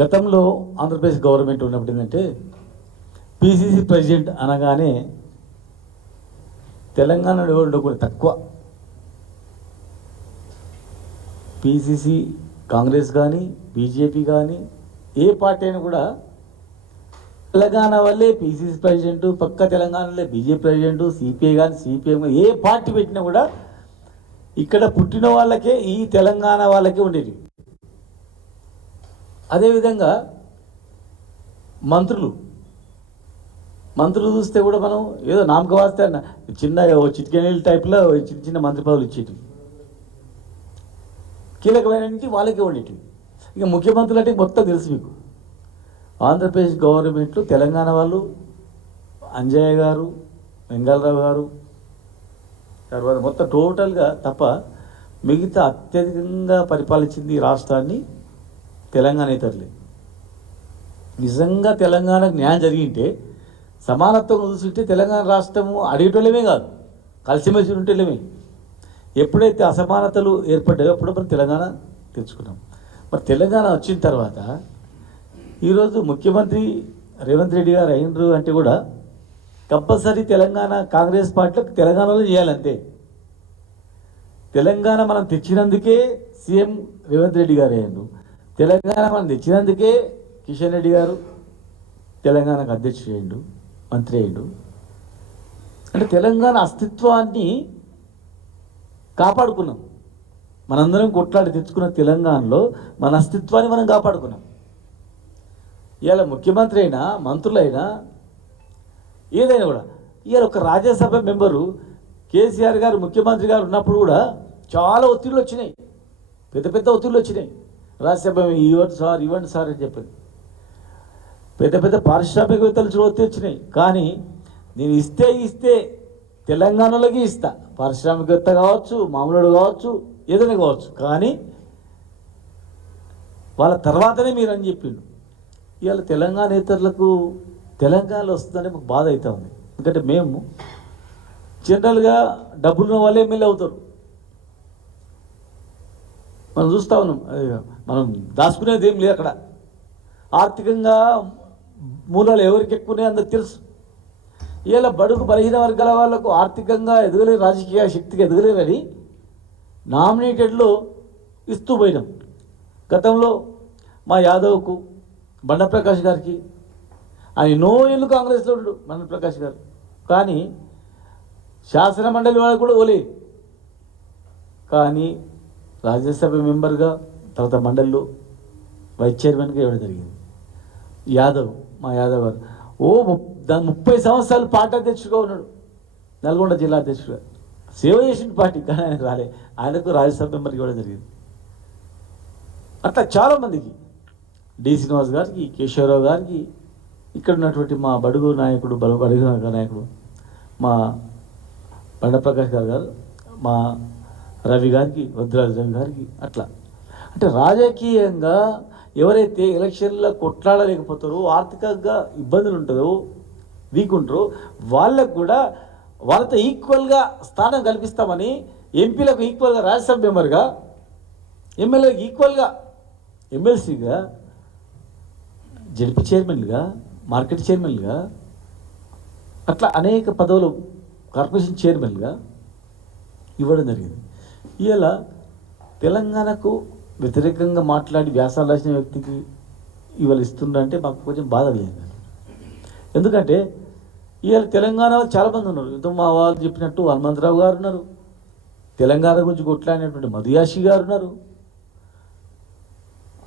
గతంలో ఆంధ్రప్రదేశ్ గవర్నమెంట్ ఉన్నప్పుడు ఏంటంటే పిసిసి ప్రెసిడెంట్ అనగానే తెలంగాణలో ఎవరు ఉండకూడదు తక్కువ. పిసిసి కాంగ్రెస్ కానీ బీజేపీ కానీ ఏ పార్టీ అయినా కూడా తెలంగాణ వల్లే పిసిసి ప్రెసిడెంట్, పక్క తెలంగాణలో బీజేపీ ప్రెసిడెంట్, సిపిఐ కానీ సిపిఎం ఏ పార్టీ పెట్టినా కూడా ఇక్కడ పుట్టిన వాళ్ళకే ఈ తెలంగాణ వాళ్ళకే ఉండేది. అదేవిధంగా మంత్రులు చూస్తే కూడా మనం ఏదో నామక వాస్తే చిన్న చిట్కెనీళ్ళ టైప్లో చిన్న చిన్న మంత్రి పదవులు ఇచ్చేటివి, కీలకమైనవి వాళ్ళకే ఉండేటివి. ఇక ముఖ్యమంత్రులు అంటే మొత్తం తెలుసు మీకు. ఆంధ్రప్రదేశ్ గవర్నమెంట్లో తెలంగాణ వాళ్ళు అంజయ్య గారు, వెంగళరావు గారు, తర్వాత మొత్తం టోటల్గా తప్ప మిగతా అత్యధికంగా పరిపాలించింది ఈ రాష్ట్రాన్ని తెలంగాణ ఇతరులే. నిజంగా తెలంగాణకు న్యాయం జరిగింటే, సమానత్వం చూస్తుంటే తెలంగాణ రాష్ట్రము అడిగేటోళ్ళమే కాదు, కలిసిమెలిసి ఉంటేలేమే. ఎప్పుడైతే అసమానతలు ఏర్పడ్డాయో అప్పుడు మనం తెలంగాణ తెచ్చుకున్నాం. మరి తెలంగాణ వచ్చిన తర్వాత ఈరోజు ముఖ్యమంత్రి రేవంత్ రెడ్డి గారు అయినరు అంటే కూడా కంపల్సరీ తెలంగాణ కాంగ్రెస్ పార్టీలకు తెలంగాణలో చేయాలంతే. తెలంగాణ మనం తెచ్చినందుకే సీఎం రేవంత్ రెడ్డి గారు అయ్యారు. తెలంగాణ మనం తెచ్చినందుకే కిషన్ రెడ్డి గారు తెలంగాణకు అధ్యక్షుడు అయ్యిండు, మంత్రి అయ్యిండు. అంటే తెలంగాణ అస్తిత్వాన్ని కాపాడుకున్నాం. మనందరం కొట్లాడి తెచ్చుకున్న తెలంగాణలో మన అస్తిత్వాన్ని మనం కాపాడుకున్నాం. ఇవాళ ముఖ్యమంత్రి అయినా మంత్రులైనా ఏదైనా కూడా ఇవాళ ఒక రాజ్యసభ మెంబరు కేసీఆర్ గారు ముఖ్యమంత్రి గారు ఉన్నప్పుడు కూడా చాలా ఒత్తిళ్ళు వచ్చినాయి, పెద్ద పెద్ద ఒత్తిళ్ళు వచ్చినాయి. రాజ్యసభ ఇవ్వండి సార్ అని చెప్పి పెద్ద పెద్ద పారిశ్రామికవేత్తలు చూడ ఒత్తిడి వచ్చినాయి. కానీ నేను ఇస్తే తెలంగాణలోకి ఇస్తా, పారిశ్రామికవేత్త కావచ్చు, మామూలుడు కావచ్చు, ఏదైనా కావచ్చు, కానీ వాళ్ళ తర్వాతనే మీరు అని చెప్పిండు. ఇవాళ తెలంగాణ ఇతరులకు తెలంగాణలో వస్తుందని మాకు బాధ అవుతా ఉంది. ఎందుకంటే మేము జనరల్గా డబ్బులున్న వాళ్ళే ఎమ్మెల్యే అవుతారు. మనం చూస్తూ ఉన్నాం, మనం దాచుకునేది ఏం లేదు అక్కడ. ఆర్థికంగా మూలాలు ఎవరికి ఎక్కువనే అందరికి తెలుసు. ఇవాళ బడుగు బలహీన వర్గాల వాళ్ళకు ఆర్థికంగా ఎదగలేరు, రాజకీయ శక్తికి ఎదగలేరని నామినేటెడ్లో ఇస్తూ పోయినాం. గతంలో మా యాదవ్కు, బండప్రకాష్ గారికి, ఆయన ఎన్నో ఏళ్ళు కాంగ్రెస్లో ఉండు బండప్రకాష్ గారు, కానీ శాసన మండలి వాళ్ళకు కూడా ఓలే. కానీ రాజ్యసభ మెంబర్గా, తర్వాత మండలిలో వైస్ చైర్మన్గా ఇవ్వడం జరిగింది. మా యాదవ్ గారు 30 సంవత్సరాలు పార్టీ అధ్యక్షుడిగా ఉన్నాడు, నల్గొండ జిల్లా అధ్యక్షుడిగా సేవ చేసిన పార్టీ, కానీ ఆయనకు రాలే. ఆయనకు రాజ్యసభ మెంబర్కి ఇవ్వడం జరిగింది. అట్లా చాలామందికి, డి శ్రీనివాస్ గారికి, కేశవరావు గారికి, ఇక్కడ ఉన్నటువంటి మా బడుగు నాయకుడు నాయకుడు మా బండప్రకాష్ గారు, మా రవి గారికి, వద్రాజు రవి గారికి, అట్లా. అంటే రాజకీయంగా ఎవరైతే ఎలక్షన్లో కొట్లాడలేకపోతారో, ఆర్థికంగా ఇబ్బందులు ఉంటుందో, వీక్ ఉంటారో, వాళ్ళకు కూడా వాళ్ళతో ఈక్వల్గా స్థానం కల్పిస్తామని ఎంపీలకు ఈక్వల్గా రాజ్యసభ మెంబర్గా, ఎమ్మెల్యేలకు ఈక్వల్గా ఎమ్మెల్సీగా, జడ్పీ చైర్మన్గా, మార్కెట్ చైర్మన్గా, అట్లా అనేక పదవులు కార్పొరేషన్ చైర్మన్గా ఇవ్వడం జరిగింది. ఇవాళ తెలంగాణకు వ్యతిరేకంగా మాట్లాడి వ్యాసాలు రాసిన వ్యక్తికి ఇవాళ ఇస్తుందంటే మాకు కొంచెం బాధ లేదు. ఎందుకంటే ఇవాళ తెలంగాణలో చాలామంది ఉన్నారు. ఇంత మా వాళ్ళు చెప్పినట్టు హనుమంతరావు గారు ఉన్నారు, తెలంగాణ గురించి కొట్లాడినటువంటి మధుయాషి గారు ఉన్నారు,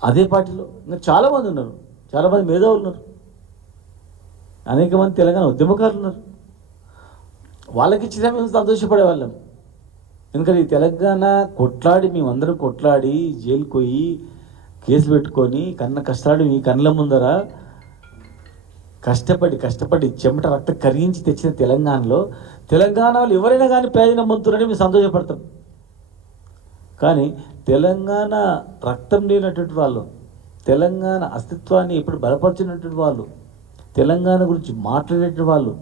అదే పార్టీలో ఇంకా చాలామంది ఉన్నారు, చాలామంది మేధావులు ఉన్నారు, అనేక మంది తెలంగాణ ఉద్యమకారులు ఉన్నారు. వాళ్ళకి ఇచ్చిన మేము సంతోషపడేవాళ్ళం. ఎందుకంటే ఈ తెలంగాణ కొట్లాడి, మేమందరం కొట్లాడి జైలుకి పోయి కేసులు పెట్టుకొని కష్టాడు మీ కళ్ళ ముందర కష్టపడి చెమట రక్తం కరిగించి తెచ్చిన తెలంగాణలో తెలంగాణ వాళ్ళు ఎవరైనా కానీ ప్రయోజనం పొందుతున్నారని మేము సంతోషపడతాం. కానీ తెలంగాణ రక్తం లేనటువంటి వాళ్ళు, తెలంగాణ అస్తిత్వాన్ని ఎప్పుడు బలపరిచినటువంటి వాళ్ళు, తెలంగాణ గురించి మాట్లాడేటువంటి వాళ్ళు,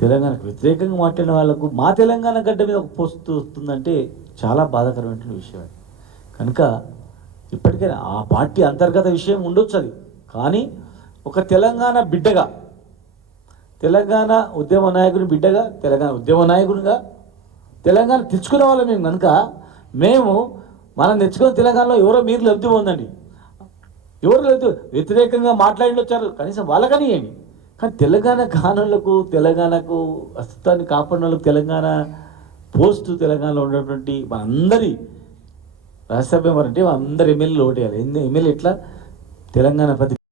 తెలంగాణకు వ్యతిరేకంగా మాట్లాడిన వాళ్ళకు మా తెలంగాణ గడ్డ మీద ఒక పోస్ట్ వస్తుందంటే చాలా బాధాకరమైన విషయం. కనుక ఇప్పటికైనా ఆ పార్టీ అంతర్గత విషయం ఉండొచ్చు అది, కానీ ఒక తెలంగాణ బిడ్డగా, తెలంగాణ ఉద్యమ నాయకుని బిడ్డగా, తెలంగాణ ఉద్యమ నాయకునిగా తెలంగాణ తెచ్చుకునే వాళ్ళం మేము కనుక మేము మనం తెచ్చుకున్న తెలంగాణలో ఎవరో మీరు లబ్ధి పొందండి, ఎవరు లేదు వ్యతిరేకంగా మాట్లాడి కనీసం వాళ్ళకని ఏమి, కానీ తెలంగాణ కానులకు, తెలంగాణకు అస్తిత్వాన్ని కాపాడిన వాళ్ళకు, తెలంగాణ పోస్టు తెలంగాణలో ఉన్నటువంటి మనందరి రాజ్యసభ అంటే అందరు ఎమ్మెల్యేలు ఓటేయాలి. ఎమ్మెల్యే ఎట్లా తెలంగాణ ప్రతి